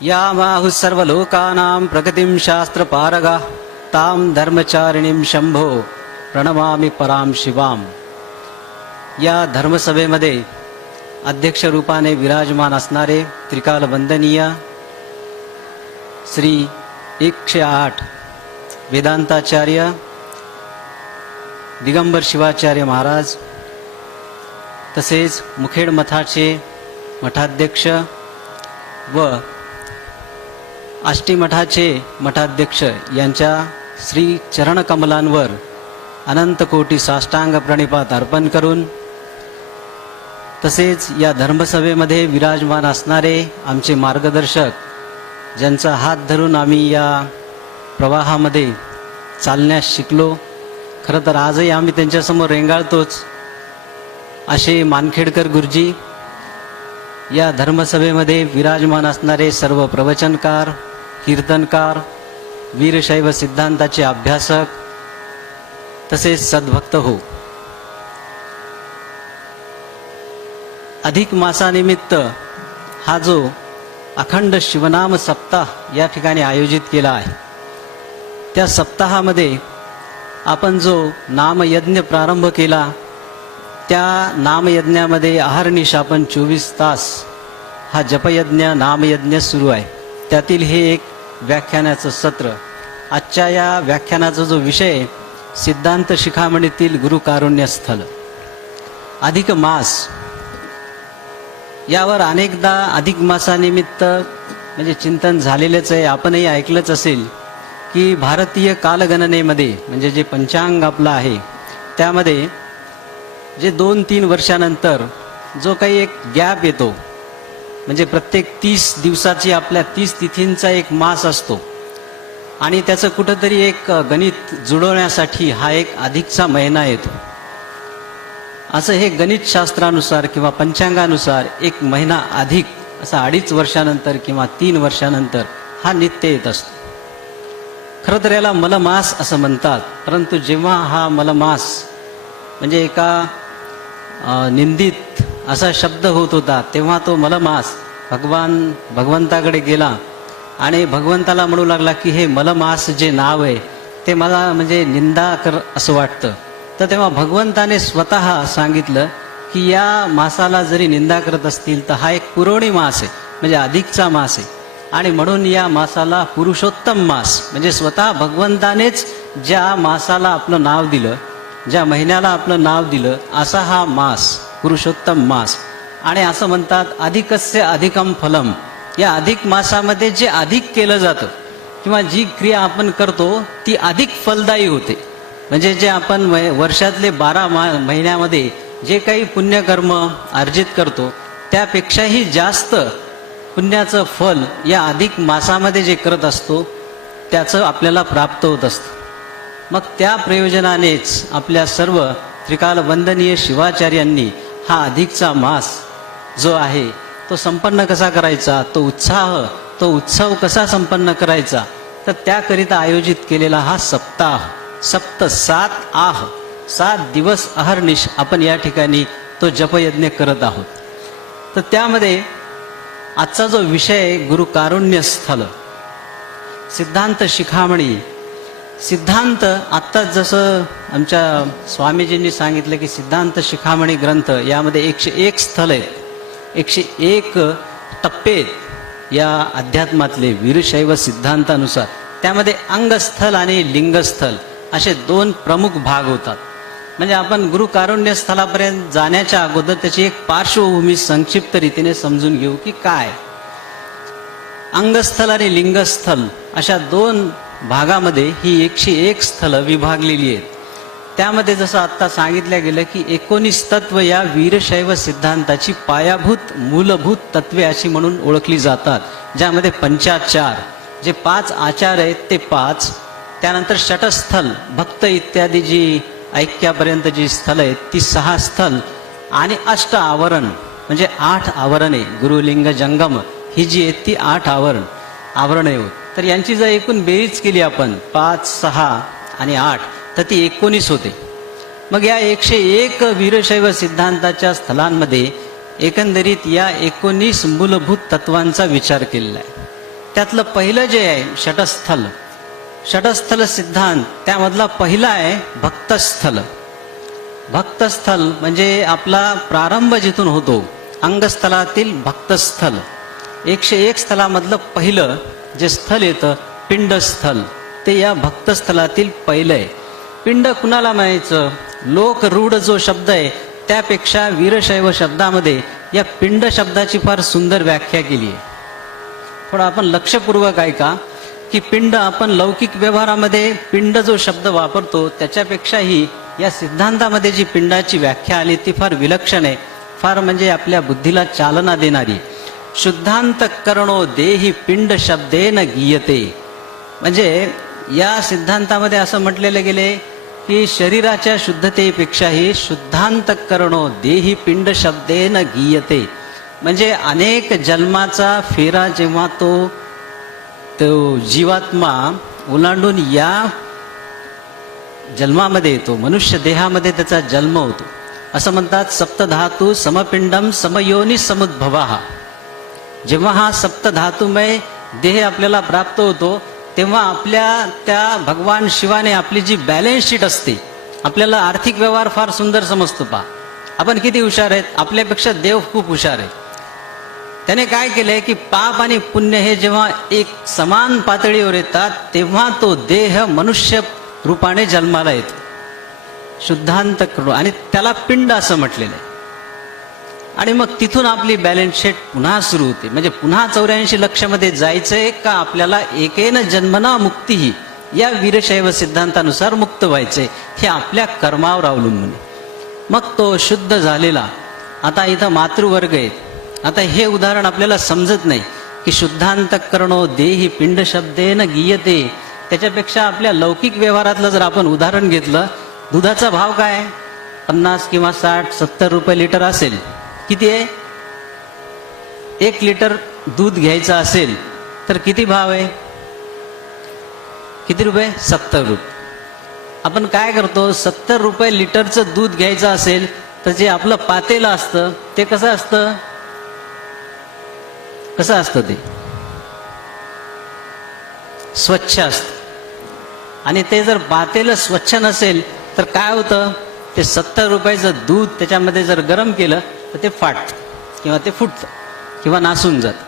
यामाहुः सर्वलोकानां प्रगतिं शास्त्रपारगा तां धर्मचारिणीं शंभो प्रणमामि परां शिवाम. या धर्मसभेमध्ये अध्यक्ष रूपाने विराजमान असणारे त्रिकाल वंदनीय श्री 108 वेदांताचार्य दिगंबर शिवाचार्य महाराज, तसेच मुखेड मठाचे मठाध्यक्ष व आष्टी मठाचे मठाध्यक्ष यांच्या श्री चरणकमलांवर अनंत कोटी साष्टांग प्रणिपात अर्पण करून, तसेच या धर्मसभेमध्ये विराजमान असणारे आमचे मार्गदर्शक, ज्यांचा हात धरून आम्ही या प्रवाहामध्ये चालण्यास शिकलो, खरं तर आजही आम्ही त्यांच्यासमोर रेंगाळतोच, असे मानखेडकर गुरुजी, या धर्मसभेमध्ये विराजमान असणारे सर्व प्रवचनकार, कीर्तनकार, वीरशैव सिद्धांताचे अभ्यासक, तसेच सद्भक्त हो. अधिक मासानिमित्त हा जो अखंड शिवनाम सप्ताह या ठिकाणी आयोजित केला आहे, त्या सप्ताहामध्ये आपण जो नामयज्ञ प्रारंभ केला, त्या नामयज्ञामध्ये अहर्निश आपण 24 तास हा जपयज्ञ नामयज्ञ सुरू आहे. त्यातील हे एक व्याख्यानाचं सत्र. आजच्या या व्याख्यानाचा जो विषय सिद्धांत शिखामणीतील गुरुकारुण्य स्थल अधिक मास. यावर अनेकदा अधिक मासानिमित्त म्हणजे चिंतन झालेलेच आहे. आपणही ऐकलंच असेल की भारतीय कालगणनेमध्ये म्हणजे जे पंचांग आपलं आहे, त्यामध्ये जे 2-3 वर्षानंतर जो काही एक गॅप येतो, म्हणजे प्रत्येक 30 दिवसाची आपल्या 30 तिथींचा एक मास असतो आणि त्याचं कुठंतरी एक गणित जुळवण्यासाठी हा एक अधिकचा महिना येतो. असं हे गणितशास्त्रानुसार किंवा पंचांगानुसार एक महिना अधिक असा 2.5 वर्षानंतर किंवा 3 वर्षानंतर हा नित्य येत असतो. खरं तर याला मलमास असं म्हणतात, परंतु जेव्हा हा मलमास म्हणजे एका निंदित असा शब्द होत होता, तेव्हा तो मलमास भगवंताकडे गेला आणि भगवंताला म्हणू लागला की हे मलमास जे नाव आहे ते मला म्हणजे निंदा कर असं वाटतं. तर तेव्हा भगवंताने स्वतः सांगितलं की या मासाला जरी निंदा करत असतील तर हा एक पुरवणी मास आहे, म्हणजे अधिकचा मास आहे, आणि म्हणून या मासाला पुरुषोत्तम मास, म्हणजे स्वतः भगवंतानेच ज्या मासाला आपलं नाव दिलं, ज्या महिन्याला आपलं नाव दिलं, असा हा मास पुरुषोत्तम मास. आणि असं म्हणतात अधिकस्य अधिकम फलम. या अधिक मासामध्ये जे अधिक केलं जातं किंवा जी क्रिया आपण करतो ती अधिक फलदायी होते. म्हणजे जे आपण वर्षातले 12 महिन्यामध्ये जे काही पुण्यकर्म अर्जित करतो त्यापेक्षाही जास्त पुण्याचं फल या अधिक मासामध्ये जे करत असतो त्याचं आपल्याला प्राप्त होत असतं. मग त्या प्रयोजनानेच आपल्या सर्व त्रिकाल वंदनीय शिवाचार्यांनी हा अधिकचा मास जो आहे तो संपन्न कसा करायचा, तो उत्सव कसा संपन्न करायचा, तर त्याकरिता आयोजित केलेला हा सप्ताह, 7 दिवस अहर्निश आपण या ठिकाणी तो जपयज्ञ करत आहोत. तर त्यामध्ये आजचा जो विषय गुरुकारुण्य स्थल, सिद्धांत शिखामणी. सिद्धांत आत्ताच जसं आमच्या स्वामीजींनी सांगितलं की सिद्धांत शिखामणी ग्रंथ यामध्ये 101 स्थल आहेत, 101 टप्पे या अध्यात्मातले वीरशैव सिद्धांतानुसार. त्यामध्ये अंगस्थल आणि लिंगस्थल असे 2 प्रमुख भाग होतात. म्हणजे आपण गुरुकारुण्य स्थलापर्यंत जाण्याच्या अगोदर त्याची एक पार्श्वभूमी संक्षिप्त रीतीने समजून घेऊ की काय. अंगस्थल आणि लिंगस्थल अशा 2 भागामध्ये ही 101 स्थलं विभागलेली आहेत. त्यामध्ये जसं आत्ता सांगितलं गेलं की 19 तत्व या वीरशैव सिद्धांताची पायाभूत मूलभूत तत्वे अशी म्हणून ओळखली जातात, ज्यामध्ये पंचाचार जे 5 आचार आहेत ते 5, त्यानंतर षटस्थल भक्त इत्यादी जी ऐक्यापर्यंत जी स्थलं आहेत ती 6 स्थल, आणि 8 आवरण म्हणजे 8 आवरणे, गुरुलिंग जंगम ही जी आहेत ती 8 आवरणे होत. तर यांची जर एकूण बेरीज केली आपण 5, 6 आणि 8 तर ती 19 होते. मग या 101 वीरशैव सिद्धांताच्या स्थलांमध्ये एकंदरीत या 19 मूलभूत तत्वांचा विचार केलेला आहे. त्यातलं पहिलं जे आहे षटस्थल, षटस्थल सिद्धांत त्यामधला पहिला आहे भक्तस्थल. भक्तस्थल म्हणजे आपला प्रारंभ जिथून होतो, अंगस्थलातील भक्तस्थल. 101 स्थलामधलं पहिलं जे स्थल येतं पिंडस्थल, ते या भक्तस्थलातील पहिलं आहे. पिंड कुणाला म्हणायचं? लोक रूढ जो शब्द आहे त्यापेक्षा वीरशैव शब्दामध्ये या पिंड शब्दाची फार सुंदर व्याख्या केली आहे. थोडं आपण लक्षपूर्वक ऐका की पिंड, आपण लौकिक व्यवहारामध्ये पिंड जो शब्द वापरतो त्याच्यापेक्षाही या सिद्धांतामध्ये जी पिंडाची व्याख्या आली ती फार विलक्षण आहे, फार म्हणजे आपल्या बुद्धीला चालना देणारी. शुद्धांत करणो देही पिंड शब्देन गीयते. म्हणजे या सिद्धांतामध्ये असं म्हटलेलं गेले की शरीराच्या शुद्धतेपेक्षाही शुद्धांत करणो देही पिंड शब्देन गीयते. म्हणजे अनेक जन्माचा फेरा जेव्हा तो जीवात्मा ओलांडून या जन्मामध्ये येतो, मनुष्य देहामध्ये त्याचा जन्म होतो. असं म्हणतात सप्तधातू समपिंडम समयोनी समुद्भवा. जेव्हा हा सप्तधातुमय देह आपल्याला प्राप्त होतो तेव्हा आपल्या त्या भगवान शिवाने आपली जी बॅलन्स शीट असते, आपल्याला आर्थिक व्यवहार फार सुंदर समजतो. पहा आपण किती हुशार आहेत, आपल्यापेक्षा देव खूप हुशार आहे. त्याने काय केलंय की पाप आणि पुण्य हे जेव्हा एक समान पातळीवर येतात तेव्हा तो देह मनुष्य रूपाने जन्माला येतो. शुद्धांत करू, आणि त्याला पिंड असं म्हटलेलं आहे. आणि मग तिथून आपली बॅलन्स शीट पुन्हा सुरू होते. म्हणजे पुन्हा 84 लक्षमध्ये जायचंय का आपल्याला एकेन जन्मना मुक्तीही या वीरशैव सिद्धांतानुसार मुक्त व्हायचंय, हे आपल्या कर्मावर अवलंबून आहे. मग तो शुद्ध झालेला, आता इथं मातृवर्ग आहेत. आता हे उदाहरण आपल्याला समजत नाही की शुद्धांत करणो देही पिंड शब्देन गीयते. त्याच्यापेक्षा आपल्या लौकिक व्यवहारातलं जर आपण उदाहरण घेतलं, दुधाचा भाव काय 50 किंवा 60 70 रुपये लिटर असेल. किती आहे? 1 लिटर दूध घ्यायचं असेल तर किती भाव आहे? किती रुपये? 70 रुपये. आपण काय करतो, 70 रुपये लिटरचं दूध घ्यायचं असेल तर जे आपलं पातेलं असतं ते कसं असतं? कसं असतं? ते स्वच्छ असतं. आणि ते जर पातेलं स्वच्छ नसेल तर काय होतं, ते 70 रुपयाचं दूध त्याच्यामध्ये जर गरम केलं तर ते फाटतं किंवा ते फुटतं किंवा नासून जातं.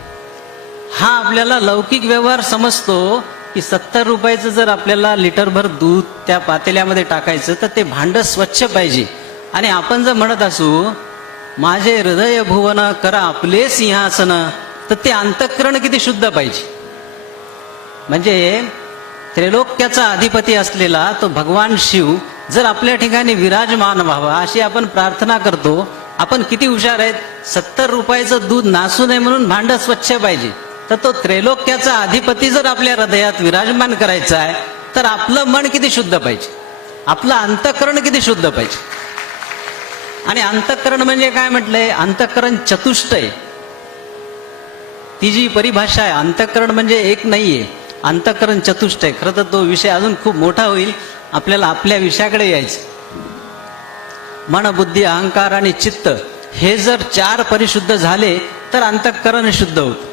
हा आपल्याला लौकिक व्यवहार समजतो की 70 रुपयाचं जर आपल्याला लिटरभर दूध त्या पातेल्यामध्ये टाकायचं तर ते भांडं स्वच्छ पाहिजे. आणि आपण जर म्हणत असू माझे हृदय भुवन करा आपले सिंहासन, तर ते अंतःकरण किती शुद्ध पाहिजे. म्हणजे त्रैलोक्याचा अधिपती असलेला तो भगवान शिव जर आपल्या ठिकाणी विराजमान व्हावा अशी आपण प्रार्थना करतो. आपण किती हुशार आहेत, 70 रुपयाचं दूध नासू नये म्हणून भांडं स्वच्छ पाहिजे. तर तो त्रैलोक्याचा अधिपती जर आपल्या हृदयात विराजमान करायचा आहे तर आपलं मन किती शुद्ध पाहिजे, आपलं अंतःकरण किती शुद्ध पाहिजे. आणि अंतःकरण म्हणजे काय म्हटलंय? अंतःकरण चतुष्ट आहे. ती जी परिभाषा आहे, अंतःकरण म्हणजे एक नाहीये, अंतःकरण चतुष्ट आहे. खरं तर तो विषय अजून खूप मोठा होईल, आपल्याला आपल्या विषयाकडे यायचं. मन बुद्धी अहंकार आणि चित्त हे जर 4 परिशुद्ध झाले तर अंतःकरण शुद्ध होतं.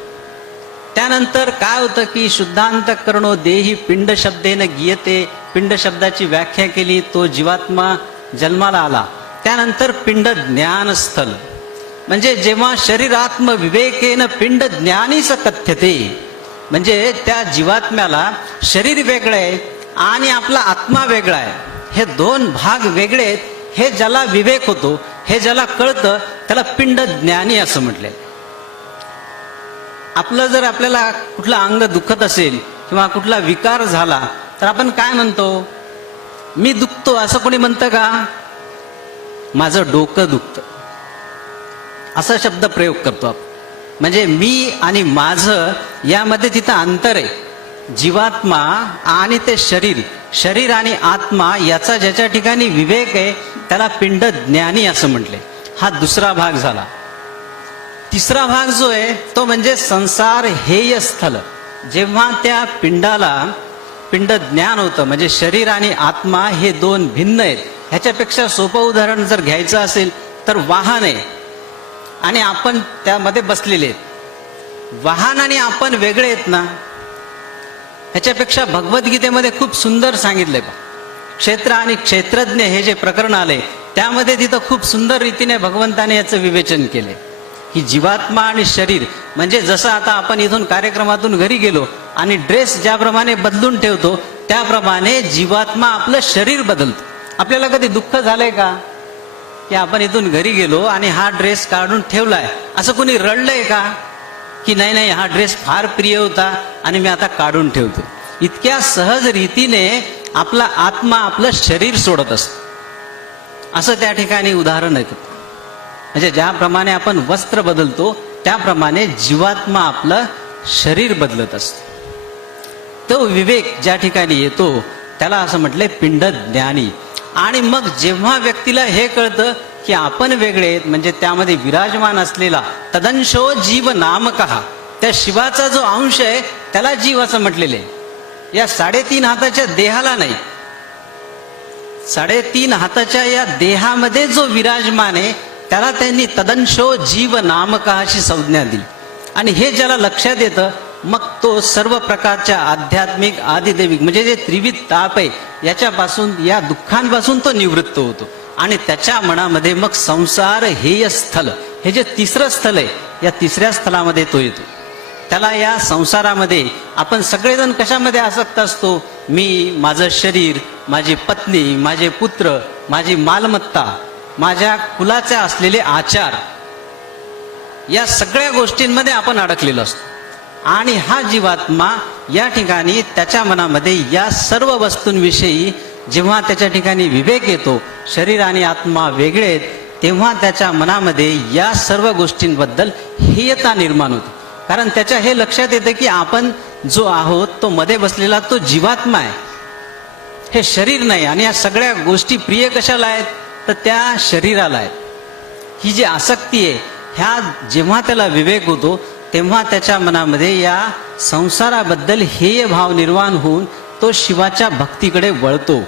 त्यानंतर काय होतं की शुद्धांतःकरणो देही पिंड शब्देन गीयते. पिंड शब्दाची व्याख्या केली, तो जीवात्मा जन्माला आला. त्यानंतर पिंड ज्ञानस्थल, म्हणजे जेव्हा शरीरात्म विवेकेन पिंड ज्ञानीच कथ्यते. म्हणजे त्या जीवात्म्याला शरीर वेगळं आहे आणि आपला आत्मा वेगळा आहे, हे 2 भाग वेगळे आहेत. हे ज्याला विवेक होतो, हे ज्याला कळतं, त्याला पिंड ज्ञानी असं म्हटलंय. आपलं जर आपल्याला कुठलं अंग दुखत असेल किंवा कुठला विकार झाला तर आपण काय म्हणतो? मी दुखतो असं कोणी म्हणतं का? माझं डोकं दुखतं असा शब्द प्रयोग करतो आपण. म्हणजे मी आणि माझं यामध्ये तिथं अंतर आहे. जीवात्मा आणि ते शरीर, शरीर आणि आत्मा याचा ज्याच्या ठिकाणी विवेक आहे त्याला पिंड ज्ञानी असं म्हटले. हा दुसरा भाग झाला. तिसरा भाग जो आहे तो म्हणजे संसार हेय स्थल. जेव्हा त्या पिंडाला पिंड ज्ञान होतं, म्हणजे शरीर आणि आत्मा हे 2 भिन्न आहेत. ह्याच्यापेक्षा सोपं उदाहरण जर घ्यायचं असेल तर वाहन आहे आणि आपण त्यामध्ये बसलेले आहेत. वाहन आणि आपण वेगळे आहेत ना, ह्याच्यापेक्षा भगवद्गीतेमध्ये खूप सुंदर सांगितलंय बा. क्षेत्र आणि क्षेत्रज्ञ हे जे प्रकरण आले त्यामध्ये तिथं खूप सुंदर रीतीने भगवंताने याचं विवेचन केले की जीवात्मा आणि शरीर म्हणजे जसं आता आपण इथून कार्यक्रमातून घरी गेलो आणि ड्रेस ज्याप्रमाणे बदलून ठेवतो त्याप्रमाणे जीवात्मा आपलं शरीर बदलतो. आपल्याला कधी दुःख झालंय का की आपण इथून घरी गेलो आणि हा ड्रेस काढून ठेवलाय, असं कोणी रडलंय का की नाही नाही हा ड्रेस फार प्रिय होता आणि मी आता काढून ठेवतो? इतक्या सहज रीतीने आपला आत्मा आपलं शरीर सोडत असतो. असं त्या ठिकाणी उदाहरण येतं. म्हणजे ज्याप्रमाणे आपण वस्त्र बदलतो त्याप्रमाणे जीवात्मा आपलं शरीर बदलत असतो. तो विवेक ज्या ठिकाणी येतो त्याला असं म्हटलंय पिंड ज्ञानी. आणि मग जेव्हा व्यक्तीला हे कळतं की आपण वेगळे आहेत, म्हणजे त्यामध्ये विराजमान असलेला तदंशो जीव नामकः, त्या शिवाचा जो अंश आहे त्याला जीव असं म्हटलेले. या 3.5 हाताच्या देहाला नाही, 3.5 हाताच्या या देहामध्ये जो विराजमान आहे त्याला त्यांनी तदंशो जीव नामकः अशी संज्ञा दिली. आणि हे ज्याला लक्षात येतं मग तो सर्व प्रकारच्या आध्यात्मिक आदिदैविक म्हणजे जे त्रिविध ताप आहे याच्यापासून, या दुःखांपासून तो निवृत्त होतो. आणि त्याच्या मनामध्ये मग संसार हेय स्थल, हे जे तिसरं स्थल आहे या तिसऱ्या स्थलामध्ये तो येतो. त्याला या संसारामध्ये आपण सगळेजण कशामध्ये आसक्त असतो? मी, माझं शरीर, माझी पत्नी, माझे पुत्र, माझी मालमत्ता, माझ्या कुलाचे असलेले आचार, या सगळ्या गोष्टींमध्ये आपण अडकलेलो असतो. आणि हा जीवात्मा या ठिकाणी त्याच्या मनामध्ये या सर्व वस्तूंविषयी जेव्हा त्याच्या ठिकाणी विवेक येतो, शरीर आणि आत्मा वेगळे आहेत, तेव्हा त्याच्या मनामध्ये या सर्व गोष्टींबद्दल हेयता निर्माण होते. कारण त्याच्या हे लक्षात येतं की आपण जो आहोत तो मध्ये बसलेला तो जीवात्मा आहे, हे शरीर नाही. आणि या सगळ्या गोष्टी प्रिय कशाला आहेत? तर त्या शरीराला आहेत. ही जी आसक्ती आहे ह्या जेव्हा त्याला विवेक होतो तेव्हा त्याच्या मनामध्ये या संसाराबद्दल हेय भाव निर्माण होऊन तो शिवाच्या भक्तीकडे वळतो.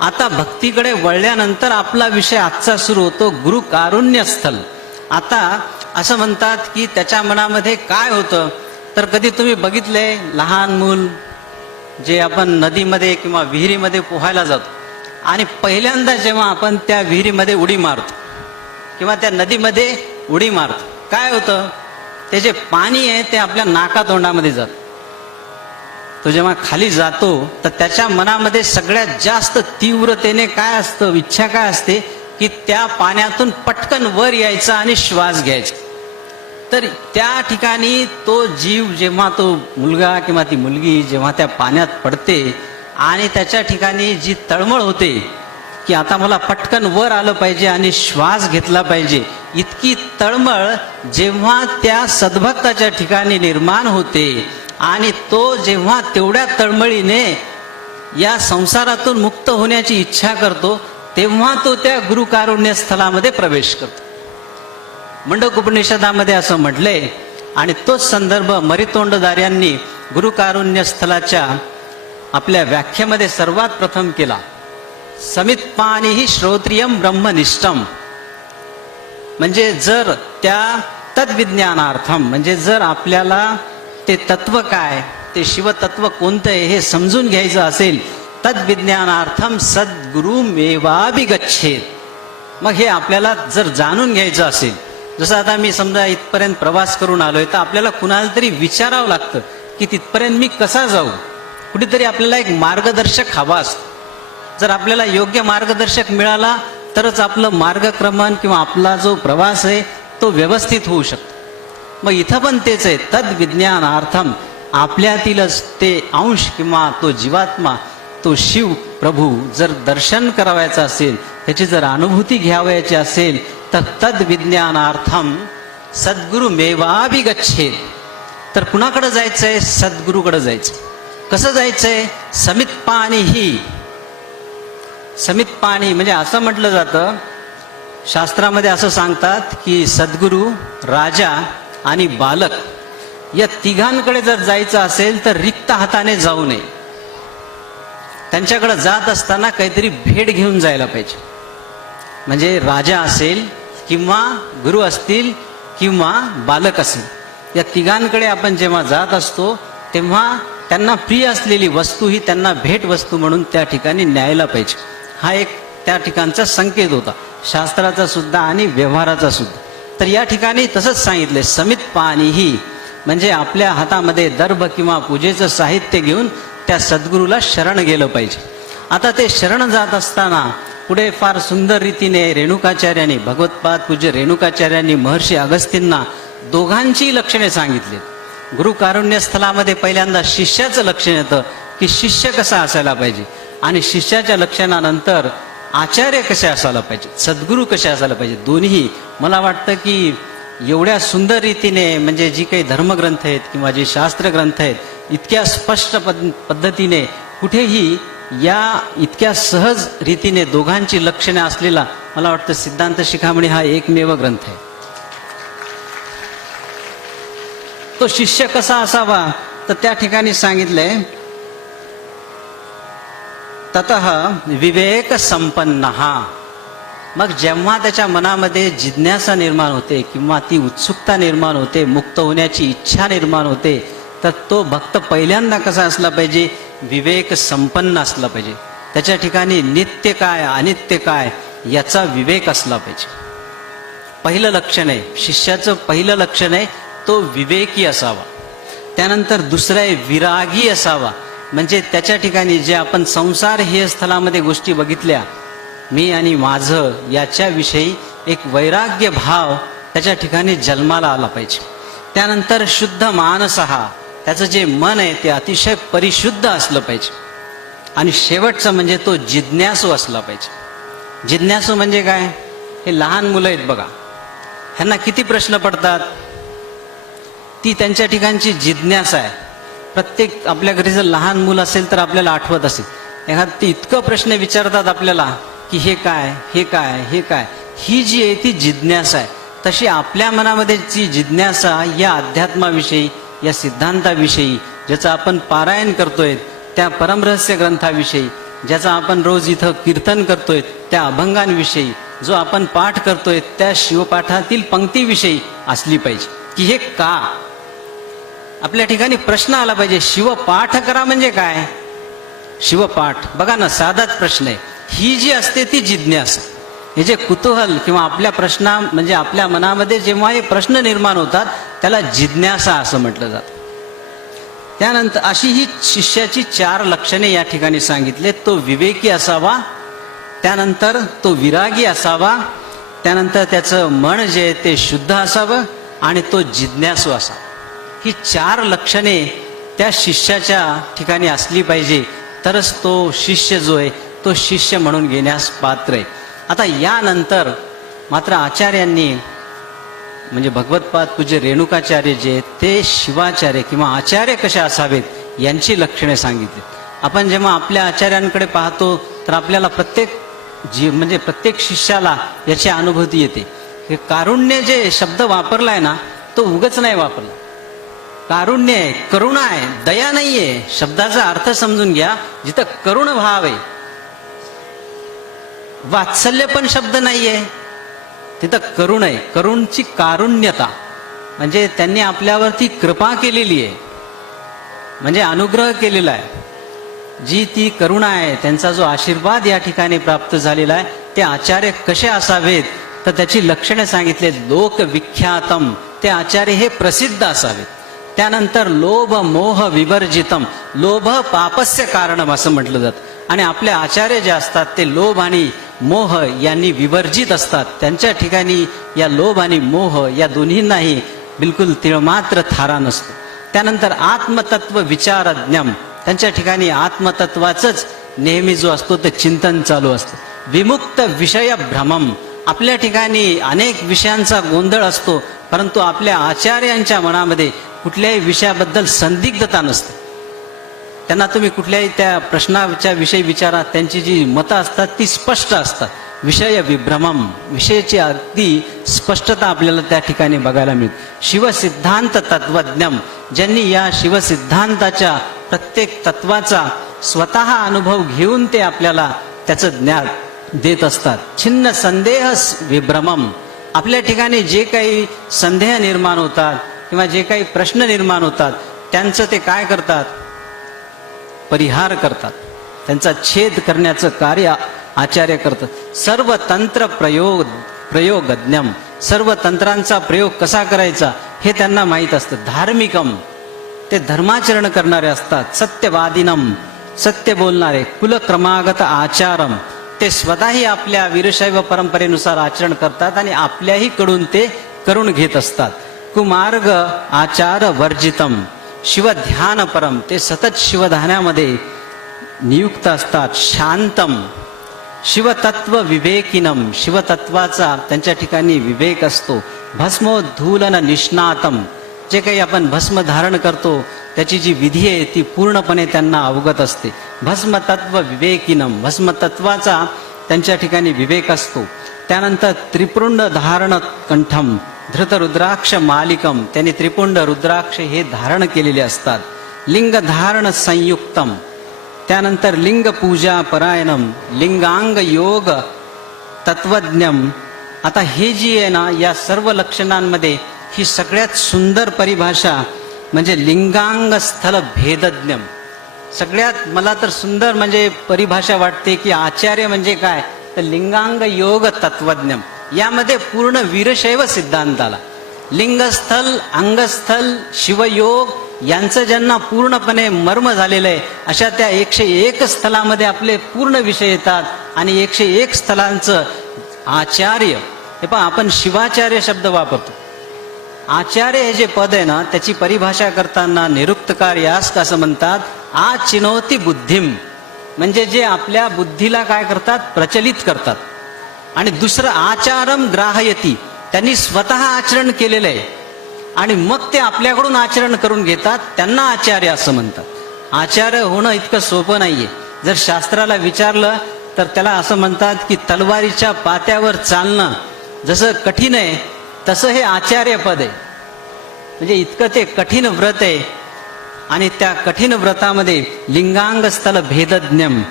आता भक्तीकडे वळल्यानंतर आपला विषय आजचा सुरू होतो गुरु कारुण्य स्थल. आता असं म्हणतात की त्याच्या मनामध्ये काय होतं तर कधी तुम्ही बघितलंय लहान मूल जे आपण नदीमध्ये किंवा विहिरीमध्ये पोहायला जातो आणि पहिल्यांदा जेव्हा आपण त्या विहिरीमध्ये उडी मारतो किंवा त्या नदीमध्ये उडी मारतो, काय होतं? ते जे पाणी आहे ते आपल्या नाकातोंडामध्ये जातं. तो जेव्हा खाली जातो तर त्याच्या मनामध्ये सगळ्यात जास्त तीव्रतेने काय असतं, इच्छा काय असते की त्या पाण्यातून पटकन वर यायचा आणि श्वास घ्यायचा. तर त्या ठिकाणी तो जीव जेव्हा तो मुलगा किंवा ती मुलगी जेव्हा त्या पाण्यात पडते आणि त्याच्या ठिकाणी जी तळमळ होते की आता मला पटकन वर आलं पाहिजे आणि श्वास घेतला पाहिजे, इतकी तळमळ जेव्हा त्या सद्भक्ताच्या ठिकाणी निर्माण होते आणि तो जेव्हा तेवढ्या तळमळीने या संसारातून मुक्त होण्याची इच्छा करतो तेव्हा तो त्या गुरुकारुण्य स्थलामध्ये प्रवेश करतो. मंडक उपनिषदामध्ये असं म्हटलंय आणि तोच संदर्भ मरितोंडदार्यांनी गुरुकारुण्य स्थलाच्या आपल्या व्याख्येमध्ये सर्वात प्रथम केला. समित्पानिहि श्रोत्रियम ब्रह्मनिष्ठम, म्हणजे जर त्या तद्विज्ञानार्थम, म्हणजे जर आपल्याला ते तत्व काय, ते शिवतत्व कोणतं आहे हे समजून घ्यायचं असेल, तद्विज्ञानार्थम सद्गुरु मेवाभिगच्छेत. मग हे आपल्याला जर जाणून घ्यायचं असेल, जसं आता मी समजा इथपर्यंत प्रवास करून आलोय तर आपल्याला कुणाला तरी विचारावं लागतं की तिथपर्यंत मी कसा जाऊ. कुठेतरी आपल्याला एक मार्गदर्शक हवा असतो. जर आपल्याला योग्य मार्गदर्शक मिळाला तरच आपलं मार्गक्रमण किंवा आपला जो प्रवास आहे तो व्यवस्थित होऊ शकतो. मग इथं पण तेच आहे, तद्विज्ञानार्थम, आपल्यातीलच ते अंश किंवा तो जीवात्मा, तो शिव प्रभू जर दर्शन करावायचं असेल, त्याची जर अनुभूती घ्यावायची असेल तर तद्विज्ञानार्थम सद्गुरु मेवाभिगच्छेत. तर कुणाकडे जायचंय? सद्गुरूकडे जायचं. कसं जायचंय? समित्पानिहि. समित्पानी म्हणजे असं म्हटलं जातं, शास्त्रामध्ये असं सांगतात की सद्गुरू, राजा आणि बालक या तिघांकडे जर जायचं असेल तर रिक्त हाताने जाऊ नये. त्यांच्याकडे जात असताना काहीतरी भेट घेऊन जायला पाहिजे. म्हणजे राजा असेल किंवा गुरु असतील किंवा बालक असेल, या तिघांकडे आपण जेव्हा जात असतो तेव्हा त्यांना प्रिय असलेली वस्तू ही त्यांना भेट वस्तू म्हणून त्या ठिकाणी न्यायला पाहिजे. हा एक त्या ठिकाणचा संकेत होता, शास्त्राचा सुद्धा आणि व्यवहाराचा सुद्धा. तर या ठिकाणी तसंच सांगितले, समित पाणीही म्हणजे आपल्या हातामध्ये दर्भ किंवा पूजेचं साहित्य घेऊन त्या सद्गुरूला शरण गेलं पाहिजे. आता ते शरण जात असताना पुढे फार सुंदर रीतीने रेणुकाचार्यांनी, भगवत्पाद पूज्य रेणुकाचार्यांनी महर्षी अगस्तींना दोघांची लक्षणे सांगितली. गुरुकारुण्य स्थलामध्ये पहिल्यांदा शिष्याचं लक्षण येतं की शिष्य कसा असायला पाहिजे, आणि शिष्याच्या लक्षणानंतर आचार्य कसे असायला पाहिजे, सद्गुरू कसे असायला पाहिजे. दोन्ही मला वाटतं की एवढ्या सुंदर रीतीने म्हणजे जी काही धर्मग्रंथ आहेत किंवा जे शास्त्रग्रंथ आहेत, इतक्या स्पष्ट पद्धतीने कुठेही या इतक्या सहज रीतीने दोघांची लक्षणे असलेला मला वाटतं सिद्धांत शिखामणी हा एकमेव ग्रंथ आहे. तो शिष्य कसा असावा तर त्या ठिकाणी सांगितलंय, ततः विवेक संपन्न. मग जेव्हा त्याच्या मनामध्ये जिज्ञासा निर्माण होते किंवा ती उत्सुकता निर्माण होते, मुक्त होण्याची इच्छा निर्माण होते, तर तो भक्त पहिल्यांदा कसा असला पाहिजे, विवेक संपन्न असला पाहिजे. त्याच्या ठिकाणी नित्य काय अनित्य काय याचा विवेक असला पाहिजे. पहिलं लक्षण आहे शिष्याचं, पहिलं लक्षण आहे तो विवेकी असावा. त्यानंतर दुसरं आहे विरागी असावा. म्हणजे त्याच्या ठिकाणी जे आपण संसार हे स्थलामध्ये गोष्टी बघितल्या, मी आणि माझं याच्याविषयी एक वैराग्य भाव त्याच्या ठिकाणी जन्माला आला पाहिजे. त्यानंतर शुद्ध मानस, त्याचं जे मन आहे ते अतिशय परिशुद्ध असलं पाहिजे. आणि शेवटचं म्हणजे तो जिज्ञासू असला पाहिजे. जिज्ञासू म्हणजे काय, हे लहान मुलं आहेत बघा, ह्यांना किती प्रश्न पडतात, ती त्यांच्या ठिकाणची जिज्ञासा आहे. प्रत्येक आपल्या घरी जर लहान मुलं असेल तर आपल्याला आठवत असेल, एखाद ते इतकं प्रश्न विचारतात आपल्याला की हे काय, हे काय, हे काय. ही जी आहे ती जिज्ञासा आहे. तशी आपल्या मनामध्ये जी जिज्ञासा या अध्यात्माविषयी, या सिद्धांताविषयी, ज्याचं आपण पारायण करतोय त्या परमरहस्य ग्रंथाविषयी, ज्याचं आपण रोज इथं कीर्तन करतोय त्या अभंगांविषयी, जो आपण पाठ करतोय त्या शिवपाठातील पंक्तीविषयी असली पाहिजे. की हे का, आपल्या ठिकाणी प्रश्न आला पाहिजे, शिवपाठ करा म्हणजे काय, शिवपाठ बघा ना, साधाच प्रश्न आहे. ही जी असते ती जिज्ञासा, हे जे कुतूहल किंवा आपल्या प्रश्ना म्हणजे आपल्या मनामध्ये जेव्हा हे प्रश्न निर्माण होतात त्याला जिज्ञासा असं म्हटलं जातं. त्यानंतर अशी ही शिष्याची 4 लक्षणे या ठिकाणी सांगितले. तो विवेकी असावा, त्यानंतर तो विरागी असावा, त्यानंतर त्याचं मन जे ते शुद्ध असावं, आणि तो जिज्ञासू असावा. ही 4 लक्षणे त्या शिष्याच्या ठिकाणी असली पाहिजे, तरच तो शिष्य जो आहे तो शिष्य म्हणून घेण्यास पात्र आहे. आता यानंतर मात्र आचार्यांनी म्हणजे भगवत्पाद पूज्य रेणुकाचार्य जे ते शिवाचार्य किंवा आचार्य कसे असावेत यांची लक्षणे सांगितली. आपण जेव्हा आपल्या आचार्यांकडे पाहतो तर आपल्याला प्रत्येक शिष्याला याची अनुभूती येते. हे कारुण्य जे शब्द वापरलाय ना तो उगच नाही वापरला. कारुण्य आहे, करुणा आहे, दया नाहीये. शब्दाचा अर्थ समजून घ्या. जिथं करुण भाव आहे, वात्सल्य पण शब्द नाहीये, तिथं करुण आहे. करुणची कारुण्यता म्हणजे त्यांनी आपल्यावरती कृपा केलेली आहे, म्हणजे अनुग्रह केलेला आहे. जी ती करुणा आहे, त्यांचा जो आशीर्वाद या ठिकाणी प्राप्त झालेला आहे, ते आचार्य कसे असावेत तर त्याची लक्षणे सांगितले. लोकविख्यातम, ते आचार्य हे प्रसिद्ध असावेत. त्यानंतर लोभ मोह विवर्जितम, लोभ पापस्य कारणम असं म्हटलं जातं. आणि आपले आचार्य जे असतात ते लोभ आणि मोह यांनी विवर्जित असतात. त्यांच्या ठिकाणी या लोभ आणि मोह या दोन्हींनाही बिलकुल तिळमात्र थारा नसतो. त्यानंतर आत्मतत्व विचारज्ञम, त्यांच्या ठिकाणी आत्मतत्वाचंच नेहमी जो असतो ते चिंतन चालू असतं. विमुक्त विषय भ्रमम, आपल्या ठिकाणी अनेक विषयांचा गोंधळ असतो, परंतु आपल्या आचार्यांच्या मनामध्ये कुठल्याही विषयाबद्दल संदिग्धता नसते. त्यांना तुम्ही कुठल्याही त्या प्रश्नाच्या विषयी विचारा, त्यांची जी मतं असतात ती स्पष्ट असतात. विषय विभ्रमम, विषयाची अगदी स्पष्टता आपल्याला त्या ठिकाणी बघायला मिळते. शिवसिद्धांत तत्वज्ञम, ज्यांनी या शिवसिद्धांताच्या प्रत्येक तत्वाचा स्वतः अनुभव घेऊन ते आपल्याला त्याचं ज्ञान देत असतात. छिन्न संदेह विभ्रमम, आपल्या ठिकाणी जे काही संदेह निर्माण होतात किंवा जे काही प्रश्न निर्माण होतात त्यांचं ते काय करतात, परिहार करतात, त्यांचा छेद करण्याचं कार्य आचार्य करतात. सर्व तंत्र प्रयोगज्ञम, सर्व तंत्रांचा प्रयोग कसा करायचा हे त्यांना माहीत असतं. धार्मिकम, ते धर्माचरण करणारे असतात. सत्यवादिनम, सत्य बोलणारे. कुलक्रमागत आचारम, ते स्वतःही आपल्या वीरशैव परंपरेनुसार आचरण करतात आणि आपल्याही कडून ते करून घेत असतात. कुमार्ग आचार वर्जितम, शिवध्यान परम, ते सतत शिवध्यानामध्ये नियुक्त असतात. शांतम, शिवतत्व विवेकिनम, शिवतत्वाचा त्यांच्या ठिकाणी विवेक असतो. भस्मोद्धूलन निष्णातम, जे काही आपण भस्म धारण करतो त्याची जी विधी आहे ती पूर्णपणे त्यांना अवगत असते. भस्मतत्व विवेकिनम, भस्मतत्वाचा त्यांच्या ठिकाणी विवेक असतो. त्यानंतर त्रिपुंड धारण कंठम, धृतरुद्राक्ष मालिकम, त्यांनी त्रिपुंड रुद्राक्ष हे धारण केलेले असतात. लिंग धारण संयुक्तम, त्यानंतर लिंग पूजा परायणम, लिंगांग योग तत्वज्ञम. आता हे जी आहे ना, या सर्व लक्षणांमध्ये ही सगळ्यात सुंदर परिभाषा म्हणजे लिंगांग स्थल भेदज्ञम. सगळ्यात मला तर सुंदर म्हणजे परिभाषा वाटते की आचार्य म्हणजे काय, तर लिंगांग योग तत्वज्ञम. यामध्ये पूर्ण वीरशैव सिद्धांत आला. लिंगस्थल, अंगस्थल, शिवयोग यांचं ज्यांना पूर्णपणे मर्म झालेलं आहे अशा त्या 101 स्थलामध्ये आपले पूर्ण विषय येतात. आणि 101 स्थलांचं आचार्य, हे पहा आपण शिवाचार्य शब्द वापरतो. आचार्य हे जे पद आहे ना, त्याची परिभाषा करताना निरुक्तकार यास्क असं म्हणतात, आचिनोती बुद्धिम, म्हणजे जे आपल्या बुद्धीला काय करतात, प्रचलित करतात. आणि दुसरं आचारम ग्राहयती, त्यांनी स्वतः आचरण केलेलं आहे आणि मग ते आपल्याकडून आचरण करून घेतात, त्यांना आचार्य असं म्हणतात. आचार्य होणं इतकं सोपं नाहीये. जर शास्त्राला विचारलं तर त्याला असं म्हणतात की तलवारीच्या पात्यावर चालणं जसं कठीण आहे तसं हे आचार्य पद आहे. म्हणजे इतकं ते कठीण व्रत आहे. आणि त्या कठीण व्रतामध्ये लिंगांग स्थल भेदज्ञम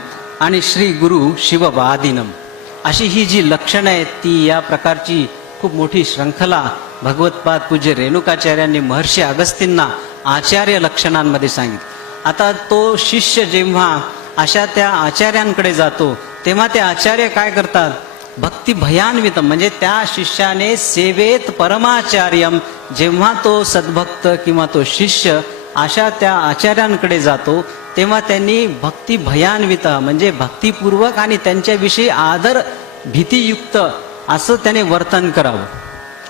आणि श्री गुरु शिववादिनम अशी ही जी लक्षणं आहेत ती या प्रकारची खूप मोठी श्रंखला भगवत्पाद पूज्य रेणुकाचार्यांनी महर्षी अगस्तींना आचार्य लक्षणांमध्ये सांगितलं. आता तो शिष्य जेव्हा अशा त्या आचार्यांकडे जातो तेव्हा ते आचार्य काय करतात, भक्ती भयान्वितम, म्हणजे त्या शिष्याने सेवेत परमाचार्यम, जेव्हा तो सद्भक्त किंवा तो शिष्य अशा त्या आचार्यांकडे जातो तेव्हा त्यांनी भक्ती भयान्वित म्हणजे भक्तिपूर्वक आणि त्यांच्याविषयी आदर भीतीयुक्त असं त्याने वर्तन करावं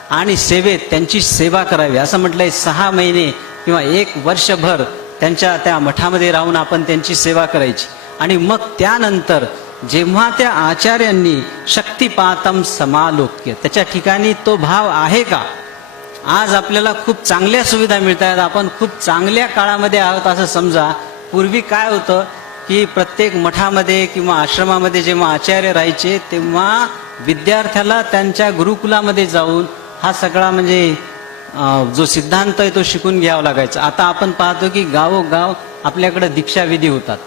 आणि सेवेत त्यांची सेवा करावी. असं म्हटलंय 6 महिने किंवा 1 वर्षभर त्यांच्या त्या मठामध्ये राहून आपण त्यांची सेवा करायची. आणि मग त्यानंतर जेव्हा त्या आचार्यांनी शक्तिपातम समालोक्य, त्याच्या ठिकाणी तो भाव आहे का. आज आपल्याला खूप चांगल्या सुविधा मिळत आहेत, आपण खूप चांगल्या काळामध्ये आहोत असं समजा. पूर्वी काय होतं की प्रत्येक मठामध्ये किंवा आश्रमामध्ये जेव्हा आचार्य राहायचे तेव्हा विद्यार्थ्याला त्यांच्या गुरुकुलामध्ये जाऊन हा सगळा म्हणजे जो सिद्धांत आहे तो शिकून घ्यावा लागायचा. आता आपण पाहतो की गावोगाव आपल्याकडे दीक्षाविधी होतात.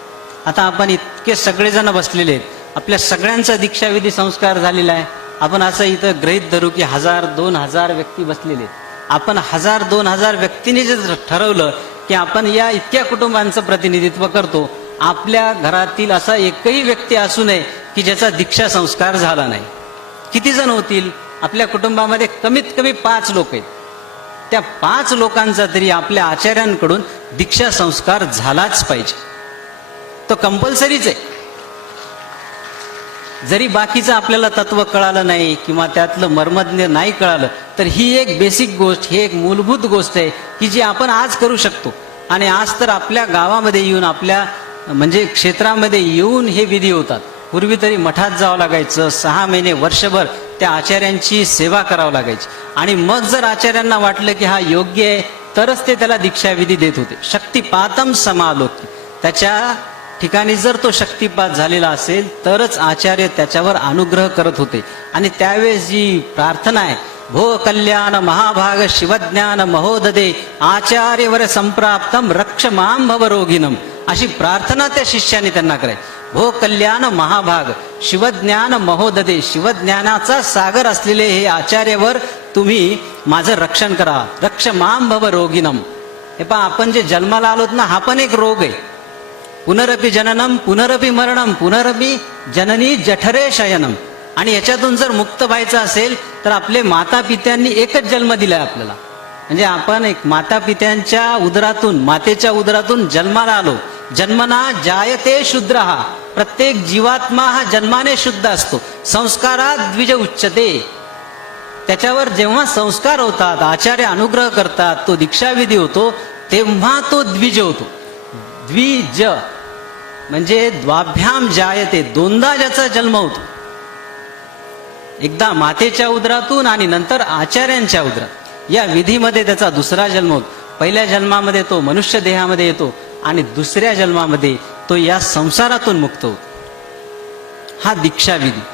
आता आपण इतके सगळेजण बसलेले आहेत, आपल्या सगळ्यांचा दीक्षाविधी संस्कार झालेला आहे. आपण असं इथं गृहीत धरू की 1000-2000 व्यक्ती बसलेले आहेत. आपण 1000-2000 व्यक्तींनी जर ठरवलं की आपण या इतक्या कुटुंबांचं प्रतिनिधित्व करतो, आपल्या घरातील असा एकही व्यक्ती असू नये की ज्याचा दीक्षा संस्कार झाला नाही. किती जण होतील, आपल्या कुटुंबामध्ये कमीत कमी 5 लोक आहेत. त्या 5 लोकांचा तरी आपल्या आचार्यांकडून दीक्षा संस्कार झालाच पाहिजे. तो कंपल्सरीच आहे. जरी बाकीचं आपल्याला तत्व कळालं नाही किंवा त्यातलं मर्मज्ञ नाही कळालं तर ही एक बेसिक गोष्ट, ही एक मूलभूत गोष्ट आहे की जी आपण आज करू शकतो. आणि आज तर आपल्या गावामध्ये येऊन, आपल्या म्हणजे क्षेत्रामध्ये येऊन हे विधी होतात. पूर्वी तरी मठात जावं लागायचं, 6 महिने वर्षभर त्या आचार्यांची सेवा करावं लागायची. आणि मग जर आचार्यांना वाटलं की हा योग्य आहे तरच ते त्याला दीक्षाविधी देत होते. शक्तिपातम समालोक्य, त्याच्या ठिकाणी जर तो शक्तिपात झालेला असेल तरच आचार्य त्याच्यावर अनुग्रह करत होते. आणि त्यावेळेस जी प्रार्थना आहे, भो कल्याण महाभाग शिवज्ञान महोददे आचार्यवर संप्राप्तम रक्ष माम भवरोगिनम, अशी प्रार्थना त्या शिष्याने त्यांना करायची. भो कल्याण महाभाग शिवज्ञान महोददे, शिवज्ञानाचा सागर असलेले हे आचार्यवर तुम्ही माझं रक्षण करा. रक्ष माम भव रोगिनम. हे पहा, आपण जे जन्माला आलोत ना, हा पण एक रोग आहे. पुनरपि जननम पुनरपि मरणम पुनरपि जननी जठरे शयनम. आणि याच्यातून जर मुक्त व्हायचं असेल तर आपले माता पित्यांनी एकच जन्म दिलाय आपल्याला. म्हणजे आपण एक माता पित्यांच्या उदरातून, मातेच्या उदरातून जन्माला आलो. जन्मना जायते शूद्र. हा प्रत्येक जीवात्मा हा जन्माने शुद्ध असतो. संस्कारात द्विज उच्चते. त्याच्यावर जेव्हा संस्कार होतात, आचार्य अनुग्रह करतात, तो दीक्षाविधी होतो, तेव्हा तो द्विज होतो. द्विज म्हणजे द्वाभ्याम जायते, दोनदा ज्याचा जन्म होतो. एकदा मातेच्या उदरातून आणि नंतर आचार्यांच्या उदरात. या विधीमध्ये त्याचा दुसरा जन्म होतो. पहिल्या जन्मामध्ये तो मनुष्य देहामध्ये येतो आणि दुसऱ्या जन्मामध्ये तो या संसारातून मुक्त होतो. हा दीक्षा विधी.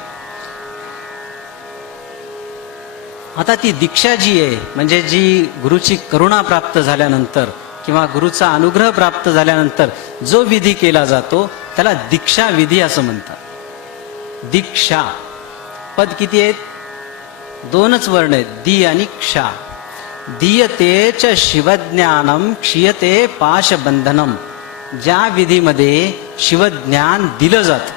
आता ती दीक्षा जी आहे, म्हणजे जी गुरुची करुणा प्राप्त झाल्यानंतर किंवा गुरुचा अनुग्रह प्राप्त झाल्यानंतर जो विधी केला जातो त्याला दीक्षा विधी असं म्हणतात. दीक्षा पद किती आहेत? दोनच वर्ण आहेत, दी आणिक्षा. दीयते च शिवज्ञानम क्षीयते पाशबंधनम. ज्या विधीमध्ये शिवज्ञान दिलं जातं.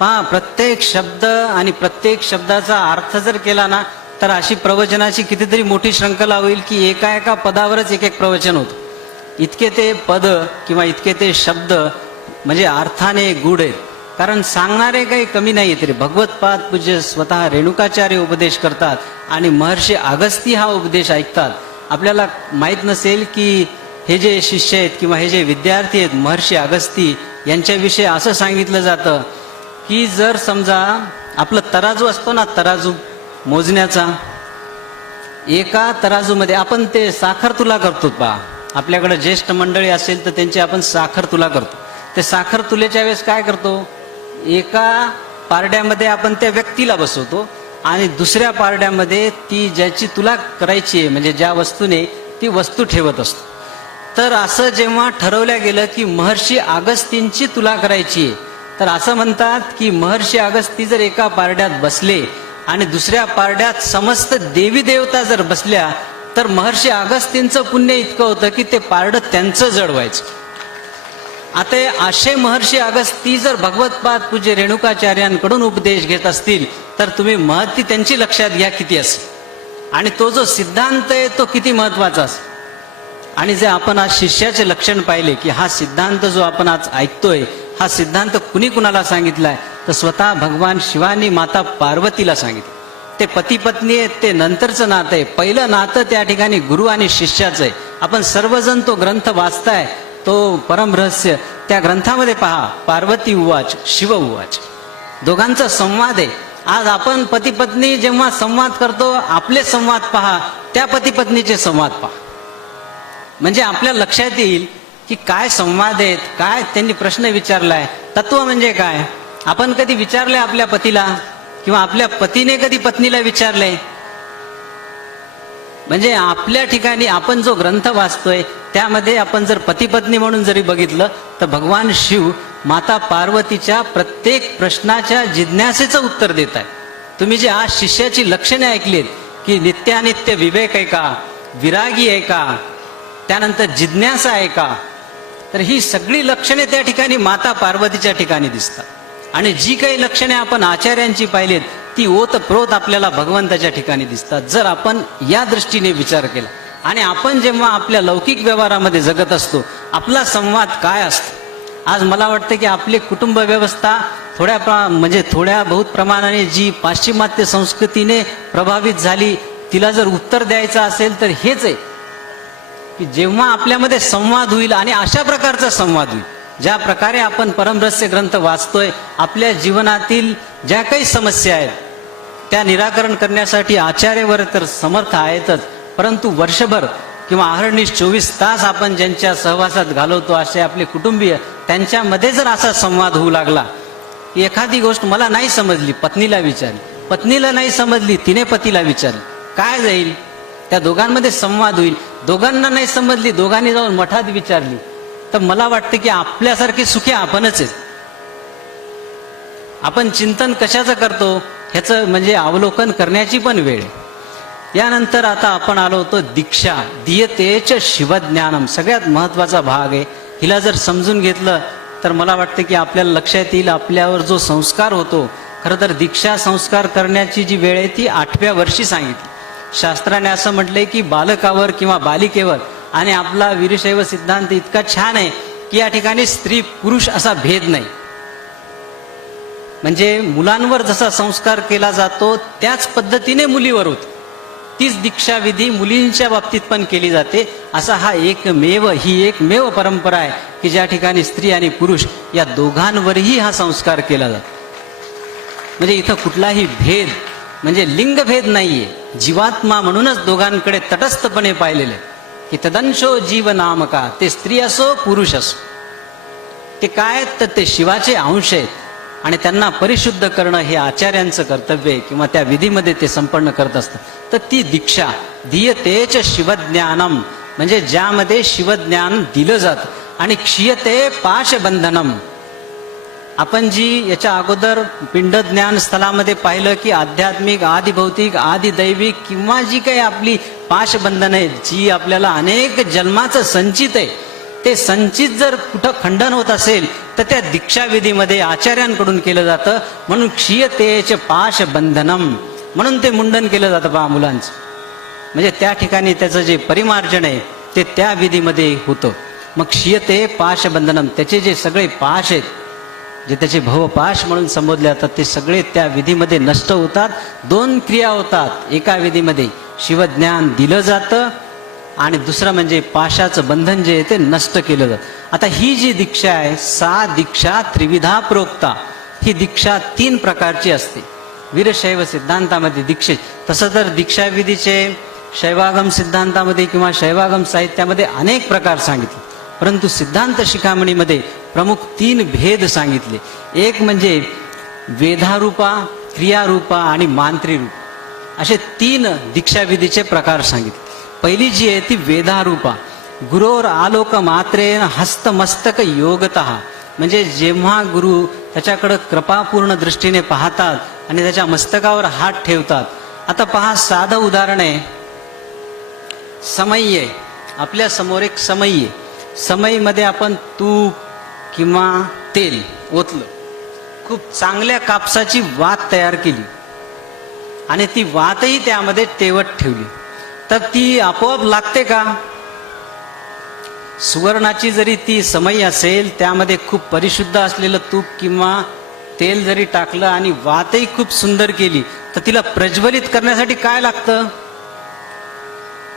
पहा, प्रत्येक शब्द आणि प्रत्येक शब्दाचा अर्थ जर केला ना तर अशी प्रवचनाची कितीतरी मोठी श्रृंखला होईल की एका एका पदावरच एक एक प्रवचन होतं. इतके ते पद किंवा इतके ते शब्द म्हणजे अर्थाने गूढ आहेत. कारण सांगणारे काही कमी नाही तरी भगवतपाद पूज्य स्वतः रेणुकाचार्य उपदेश करतात आणि महर्षी अगस्ती हा उपदेश ऐकतात. आपल्याला माहीत नसेल की हे जे शिष्य आहेत किंवा हे जे विद्यार्थी आहेत, महर्षी अगस्ती यांच्याविषयी असं सांगितलं जातं की जर समजा आपलं तराजू असतो ना, तराजू मोजण्याचा, एका तराजूमध्ये आपण ते साखर तुला करतो. पहा, आपल्याकडे ज्येष्ठ मंडळी असेल तर त्यांची आपण साखर तुला करतो. ते साखर तुलेच्या वेळेस काय करतो, एका पारड्यामध्ये आपण त्या व्यक्तीला बसवतो आणि दुसऱ्या पारड्यामध्ये ती ज्याची तुला करायची आहे, म्हणजे ज्या वस्तूने ती वस्तू ठेवत असतो. तर असं जेव्हा ठरवलं गेलं की महर्षी अगस्तींची तुला करायची आहे, तर असं म्हणतात की महर्षी अगस्ती जर एका पारड्यात बसले आणि दुसऱ्या पारड्यात समस्त देवी देवता जर बसल्या तर महर्षी अगस्तींचं पुण्य इतकं होतं की ते पारडं त्यांचं जडवायचं. आता असे महर्षी अगस्ती जर भगवतपाद पूज्य रेणुकाचार्यांकडून उपदेश घेत असतील तर तुम्ही महत्ती त्यांची लक्षात घ्या किती असेल. आणि तो जो सिद्धांत आहे तो किती महत्वाचा असेल. आणि जे आपण आज शिष्याचे लक्षण पाहिले की हा सिद्धांत जो आपण आज ऐकतोय, हा सिद्धांत कुणी कुणाला सांगितलाय तर स्वतः भगवान शिवानी माता पार्वतीला सांगितलं. ते पती पत्नी आहेत ते नंतरचं नातं आहे. पहिलं नातं त्या ठिकाणी गुरु आणि शिष्याचं आहे. आपण सर्वजण तो ग्रंथ वाचताय, तो परमरहस्य. त्या ग्रंथामध्ये पहा, पार्वती उवाच शिव उवाच, दोघांचा संवाद आहे. आज आपण पती पत्नी जेव्हा संवाद करतो, आपले संवाद पहा, त्या पती पत्नीचे संवाद पहा. म्हणजे आपल्या लक्षात येईल की काय संवाद आहेत, काय त्यांनी प्रश्न विचारलाय, तत्व म्हणजे काय. आपण कधी विचारलंय आपल्या पतीला किंवा आपल्या पतीने कधी पत्नीला विचारलंय. म्हणजे आपल्या ठिकाणी आपण जो ग्रंथ वाचतोय त्यामध्ये आपण जर पती पत्नी म्हणून जरी बघितलं तर भगवान शिव माता पार्वतीच्या प्रत्येक प्रश्नाच्या जिज्ञासेचं उत्तर देत आहे. तुम्ही जे आज शिष्याची लक्षणे ऐकलीत की नित्यानित्य विवेक आहे का, विरागी आहे का, त्यानंतर जिज्ञासा आहे का, तर ही सगळी लक्षणे त्या ठिकाणी माता पार्वतीच्या ठिकाणी दिसतात. आणि जी काही लक्षणे आपण आचार्यांची पाहिलीत ती ओतप्रोत आपल्याला भगवंताच्या ठिकाणी दिसतात जर आपण या दृष्टीने विचार केला. आणि आपण जेव्हा आपल्या लौकिक व्यवहारामध्ये जगत असतो, आपला संवाद काय असतो. आज मला वाटतं की आपली कुटुंब व्यवस्था थोड्या बहुत प्रमाणाने जी पाश्चिमात्य संस्कृतीने प्रभावित झाली, तिला जर उत्तर द्यायचं असेल तर हेच आहे की जेव्हा आपल्यामध्ये संवाद होईल आणि अशा प्रकारचा संवाद होईल, ज्या प्रकारे आपण परमरहस्य ग्रंथ वाचतोय, आपल्या जीवनातील ज्या काही समस्या आहेत त्या निराकरण करण्यासाठी आचार्यवर तर समर्थ आहेतच, परंतु वर्षभर किंवा अहर्निश 24 तास आपण ज्यांच्या सहवासात घालवतो असे आपले कुटुंबीय, त्यांच्यामध्ये जर असा संवाद होऊ लागला की एखादी गोष्ट मला नाही समजली, पत्नीला विचारली, पत्नीला नाही समजली, तिने पतीला विचारली, काय जाईल, त्या दोघांमध्ये संवाद होईल. दोघांना नाही समजली, दोघांनी जाऊन मठात विचारली, तर मला वाटतं की आपल्यासारखे सुखी आपणच आहेत. आपण चिंतन कशाचं करतो ह्याचं म्हणजे अवलोकन करण्याची पण वेळ. यानंतर आता आपण आलो होतो दीक्षा. दीयतेच शिवज्ञानम, सगळ्यात महत्वाचा भाग आहे. हिला जर समजून घेतलं तर मला वाटतं की आपल्याला लक्षात येईल आपल्यावर जो संस्कार होतो. खरं तर दीक्षा संस्कार करण्याची जी वेळ आहे ती 8व्या वर्षी सांगितली. शास्त्राने असं म्हटलंय की बालकावर किंवा बालिकेवर, आणि आपला वीरशैव सिद्धांत इतका छान आहे की या ठिकाणी स्त्री पुरुष असा भेद नाही. म्हणजे मुलांवर जसा संस्कार केला जातो त्याच पद्धतीने मुलीवर होतो. तीच दीक्षा विधी मुलींच्या बाबतीत पण केली जाते. असा ही एकमेव परंपरा आहे की ज्या ठिकाणी स्त्री आणि पुरुष या दोघांवरही हा संस्कार केला जातो. म्हणजे इथं कुठलाही भेद म्हणजे लिंगभेद नाहीये. जीवात्मा म्हणूनच दोघांकडे तटस्थपणे पाहिलेले की तदंशो जीव नामका, ते स्त्री असो पुरुष असो, ते काय तर ते शिवाचे अंश आहेत आणि त्यांना परिशुद्ध करणं हे आचार्यांचं कर्तव्य आहे किंवा त्या विधीमध्ये ते संपन्न करत असतात. तर ती दीक्षा दीयतेच शिवज्ञानम, म्हणजे ज्यामध्ये शिवज्ञान दिलं जातं. आणि क्षीयते पाशबंधनम, आपण जी याच्या अगोदर पिंडज्ञान स्थलामध्ये पाहिलं की आध्यात्मिक आदिभौतिक आदिदैविक किंवा जी काही आपली पाशबंधन आहे, जी आपल्याला अनेक जन्माचं संचित आहे, ते संचित जर कुठं खंडन होत असेल तर त्या दीक्षाविधीमध्ये आचार्यांकडून केलं जातं. म्हणून क्षीयतेच पाशबंधनम, म्हणून ते मुंडन केलं जातं पहा मुलांचं. म्हणजे त्या ठिकाणी त्याचं जे परिमार्जन आहे ते त्या विधीमध्ये होतं. मग क्षीयते पाशबंधनम, त्याचे जे सगळे पाश आहेत, जे त्याचे भवपाश म्हणून संबोधले जातात, ते सगळे त्या विधीमध्ये नष्ट होतात. 2 क्रिया होतात एका विधीमध्ये. शिवज्ञान दिलं जातं आणि दुसरं म्हणजे पाशाचं बंधन जे आहे ते नष्ट केलं जातं. आता ही जी दीक्षा आहे, सा दीक्षा त्रिविधा प्रोक्ता, ही दीक्षा 3 प्रकारची असते वीरशैव सिद्धांतामध्ये दीक्षेत. तसं तर दीक्षाविधीचे शैवागम सिद्धांतामध्ये किंवा शैवागम साहित्यामध्ये अनेक प्रकार सांगितले, परंतु सिद्धांत शिखामणीमध्ये प्रमुख 3 भेद सांगितले. एक म्हणजे वेधारूपा, क्रियारूपा आणि मांत्रिरूप, असे 3 दीक्षाविधीचे प्रकार सांगितले. पहिली जी आहे ती वेधारूपा. गुरोर आलोक मात्रेन हस्तमस्तक योगतः, म्हणजे जेव्हा गुरु त्याच्याकडं कृपापूर्ण दृष्टीने पाहतात आणि त्याच्या मस्तकावर हात ठेवतात. आता पहा, साधं उदाहरण आहे. समई आहे, आपल्या समोर एक समई आहे. समईमध्ये आपण तूप किंवा तेल ओतलं, खूप चांगल्या कापसाची वात तयार केली आणि ती वातही त्यामध्ये तेवत ठेवली, तर ती आपोआप लागते का? सुवर्णाची जरी ती समई असेल, त्यामध्ये खूप परिशुद्ध असलेलं तूप किंवा तेल जरी टाकलं आणि वातही खूप सुंदर केली, तर तिला प्रज्वलित करण्यासाठी काय लागतं?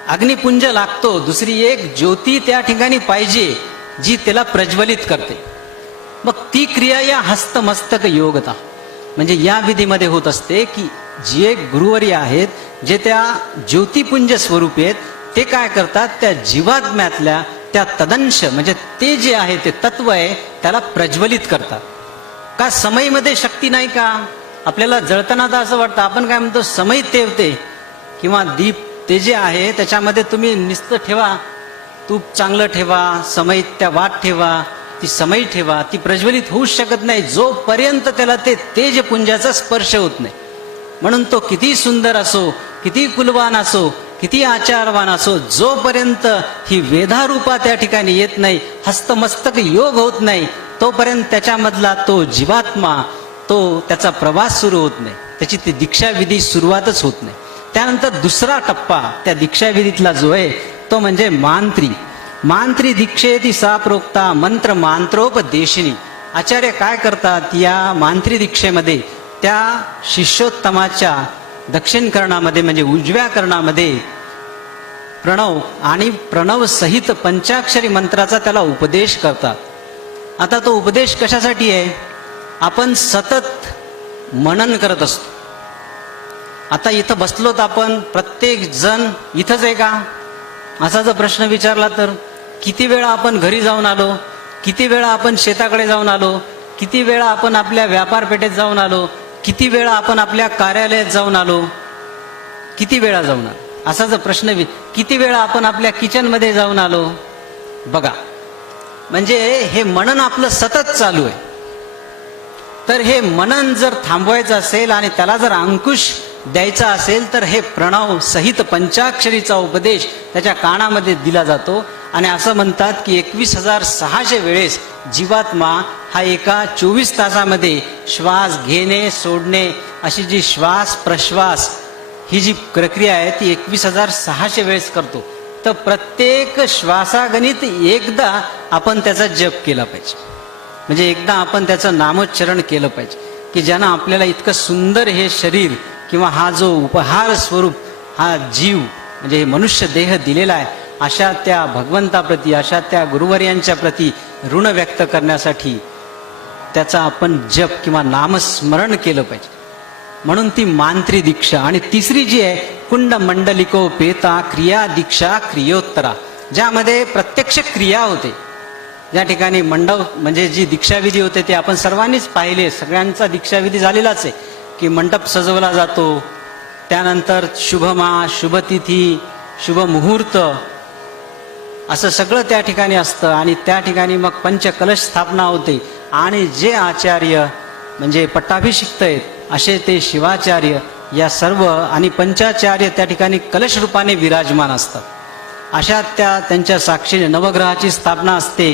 अग्निपुंज लागतो. दुसरी एक ज्योती त्या ठिकाणी पाहिजे जी त्याला प्रज्वलित करते. मग ती क्रिया या हस्तमस्तक योगता म्हणजे या विधीमध्ये होत असते की जे गुरुवर्य आहेत, जे त्या ज्योतिपुंज स्वरूपी आहेत, ते काय करतात? त्या जीवात्म्यातल्या त्या तदंश म्हणजे ते जे आहे ते तत्व आहे त्याला प्रज्वलित करतात. का समईमध्ये शक्ती नाही का? आपल्याला जळताना तर असं वाटतं, आपण काय म्हणतो, समई तेवते किंवा दीप ते जे आहे त्याच्यामध्ये तुम्ही नुसतं ठेवा, तूप चांगलं ठेवा, समईत त्या वात ठेवा, ती समई ठेवा, ती प्रज्वलित होऊच शकत नाही जोपर्यंत त्याला ते तेजपुंजाचा स्पर्श होत नाही. म्हणून तो किती सुंदर असो, किती कुलवान असो, किती आचारवान असो, जोपर्यंत ही वेधारूपा त्या ठिकाणी येत नाही, हस्तमस्तक योग होत नाही, तोपर्यंत त्याच्यामधला तो जीवात्मा, तो त्याचा प्रवास सुरू होत नाही, त्याची ती दीक्षाविधी सुरुवातच होत नाही. त्यानंतर दुसरा टप्पा त्या दीक्षाविधीतला जो आहे तो म्हणजे मांत्री. मांत्री दीक्षेती सा प्रोक्ता मंत्र मांत्रोपदेशिनी. आचार्य काय करतात या मांत्री दीक्षेमध्ये? त्या शिष्योत्तमाच्या दक्षिण कर्णामध्ये म्हणजे उजव्या कर्णामध्ये प्रणव आणि प्रणव सहित पंचाक्षरी मंत्राचा त्याला उपदेश करतात. आता तो उपदेश कशासाठी आहे? आपण सतत मनन करत असतो. आता इथं बसलोत आपण, प्रत्येक जण इथंच आहे का असा जर प्रश्न विचारला तर किती वेळा आपण घरी जाऊन आलो, किती वेळा आपण शेताकडे जाऊन आलो, किती वेळा आपण आपल्या व्यापारपेठेत जाऊन आलो, किती वेळा आपण आपल्या कार्यालयात जाऊन आलो, किती वेळा जाऊन आलो असा जर प्रश्न किती वेळा आपण आपल्या किचनमध्ये जाऊन आलो. बघा, म्हणजे हे मनन आपलं सतत चालू आहे. तर हे मनन जर थांबवायचं असेल आणि त्याला जर अंकुश द्यायचा असेल तर हे प्रणव सहित पंचाक्षरीचा उपदेश त्याच्या कानामध्ये दिला जातो. आणि असं म्हणतात की 21,600 वेळेस जीवात्मा हा एका 24 तासामध्ये श्वास घेणे सोडणे अशी जी श्वास प्रश्वास ही जी प्रक्रिया आहे ती 21,600 वेळेस करतो. तर प्रत्येक श्वासागणित एकदा आपण त्याचा जप केला पाहिजे, म्हणजे एकदा आपण त्याचं नामोच्चारण केलं पाहिजे, की ज्यानं आपल्याला इतकं सुंदर हे शरीर किंवा हा जो उपहार स्वरूप हा जीव म्हणजे हे मनुष्य देह दिलेला आहे, अशा त्या भगवंताप्रती अशा त्या गुरुवर्यांच्या प्रती ऋण व्यक्त करण्यासाठी त्याचा आपण जप किंवा नामस्मरण केलं पाहिजे. म्हणून ती मांत्री दीक्षा. आणि तिसरी जी आहे कुंड मंडलिकोपेता क्रिया दीक्षा क्रियोत्तरा, ज्यामध्ये प्रत्यक्ष क्रिया होते. ज्या ठिकाणी मंडप म्हणजे जी दीक्षाविधी होते ते आपण सर्वांनीच पाहिले, सगळ्यांचा दीक्षाविधी झालेलाच आहे की मंडप सजवला जातो, त्यानंतर शुभमास शुभतिथी शुभ मुहूर्त असं सगळं त्या ठिकाणी असतं. आणि त्या ठिकाणी मग पंचकलश स्थापना होते. आणि जे आचार्य म्हणजे पट्टाभिषिक्त आहेत असे ते शिवाचार्य या सर्व आणि पंचाचार्य त्या ठिकाणी कलश रूपाने विराजमान असतात. अशा त्यांच्या साक्षीने नवग्रहाची स्थापना असते.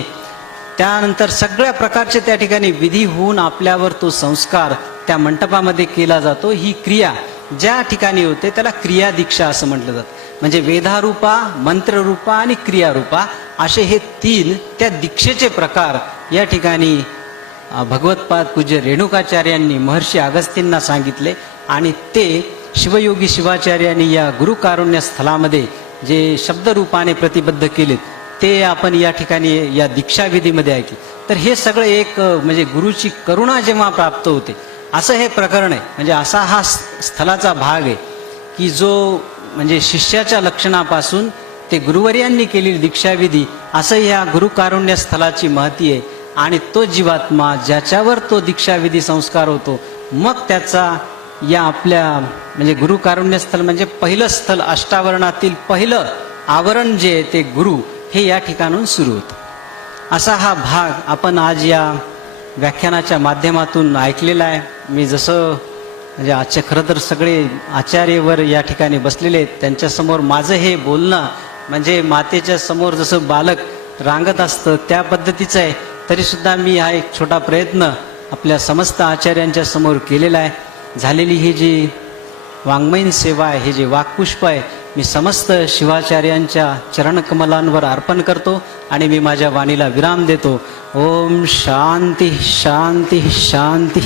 त्यानंतर सगळ्या प्रकारचे त्या ठिकाणी विधी होऊन आपल्यावर तो संस्कार त्या मंडपामध्ये केला जातो. ही क्रिया ज्या ठिकाणी होते त्याला क्रिया दीक्षा असं म्हटलं जातं. म्हणजे वेदारूपा मंत्ररूपा आणि क्रियारूपा असे हे 3 त्या दीक्षेचे प्रकार या ठिकाणी भगवत्पाद पूज्य रेणुकाचार्यांनी महर्षी अगस्तींना सांगितले. आणि ते शिवयोगी शिवाचार्यांनी या गुरुकारुण्य स्थलामध्ये जे शब्दरूपाने प्रतिबद्ध केलेत ते आपण या ठिकाणी या दीक्षाविधीमध्ये ऐकले. तर हे सगळं एक म्हणजे गुरुची करुणा जेव्हा प्राप्त होते असं हे प्रकरण आहे. म्हणजे असा हा स्थलाचा भाग आहे की जो म्हणजे शिष्याच्या लक्षणापासून ते गुरुवर्यांनी केलेली दीक्षाविधी असं ह्या गुरुकारुण्य स्थलाची महती आहे. आणि तो जीवात्मा ज्याच्यावर तो दीक्षाविधी संस्कार होतो मग त्याचा या आपल्या म्हणजे गुरुकारुण्य स्थल म्हणजे पहिलं स्थल अष्टावरणातील पहिलं आवरण जे आहे ते गुरु हे या ठिकाणून सुरू होतं. असा हा भाग आपण आज या व्याख्यानाच्या माध्यमातून ऐकलेला आहे. मी जसं म्हणजे आजचे खरं तर सगळे आचार्यवर या ठिकाणी बसलेले आहेत, त्यांच्यासमोर माझं हे बोलणं म्हणजे मातेच्या समोर जसं बालक रांगत असतं त्या पद्धतीचं आहे. तरीसुद्धा मी हा एक छोटा प्रयत्न आपल्या समस्त आचार्यांच्या समोर केलेला आहे. झालेली ही जी वाङ्मयीन सेवा आहे, हे जे वाक्पुष्प आहे, मी समस्त शिवाचार्यांच्या चरणकमलांवर अर्पण करतो आणि मी माझ्या वाणीला विराम देतो. ओम शांती शांती शांती.